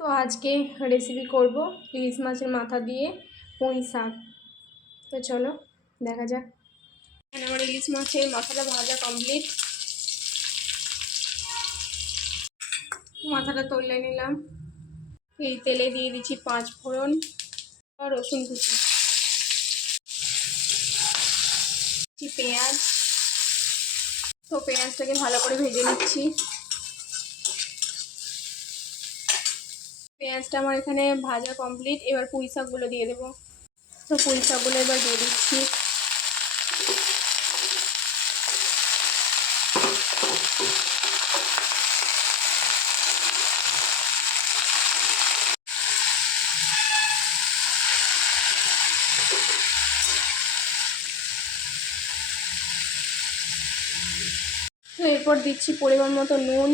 তো আজকে রেসিপি করব ইলিশ মাছের মাথা দিয়ে পুঁই শাক। তো চলো দেখা যাক। এখানে আমার ইলিশ মাছের মাথাটা ভাজা কমপ্লিট। মাথাটা তুলে নিলাম। এই তেলে দিয়ে দিচ্ছি 5 ফোড়ন আর রসুন কুচি, পেঁয়াজ। তো পেঁয়াজটাকে ভালো করে ভেজে নিচ্ছি। পেঁয়াজটা আমার এখানে ভাজা কমপ্লিট। এবার পুঁই শাকগুলো দিয়ে দেবো। তো পুঁই শাকগুলো এবার দিয়ে দিচ্ছি। তো এরপর দিচ্ছি পরিমাণ মতো নুন,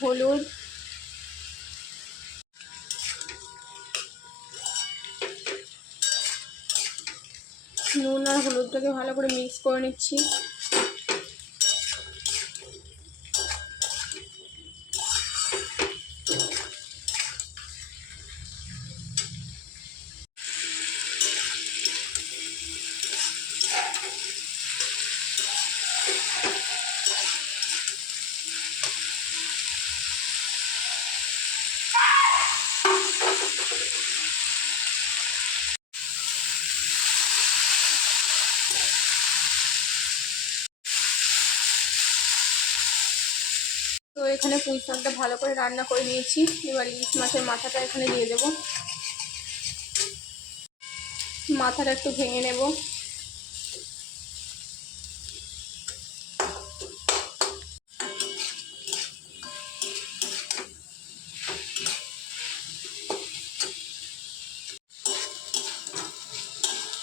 হলুদ, নুন আর হলুদটাকে ভালো করে মিক্স করে নিচ্ছি। তো এখানে পুঁই শাকটা ভালো করে রান্না করে নিয়েছি। এবার ইলিশ মাছের মাথাটা এখানে দিয়ে দেব। মাথাটা একটু ভেঙে নেব।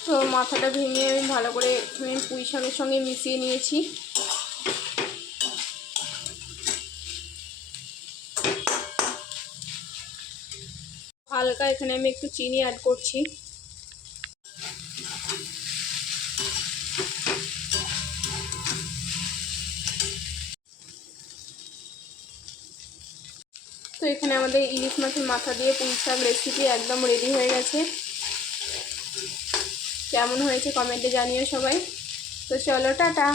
তো মাথাটা ভেঙে আমি ভালো করে পুঁই শাকের সঙ্গে মিশিয়ে নিয়েছি। হালকা এখানে আমি একটু চিনি অ্যাড করছি। তো এখানে আমাদের ইলিশ মাছের মাথা দিয়ে পুঁই শাক রেসিপি একদম রেডি হয়ে গেছে। কেমন হয়েছে কমেন্টে জানিও সবাই। তো চলো টাটা।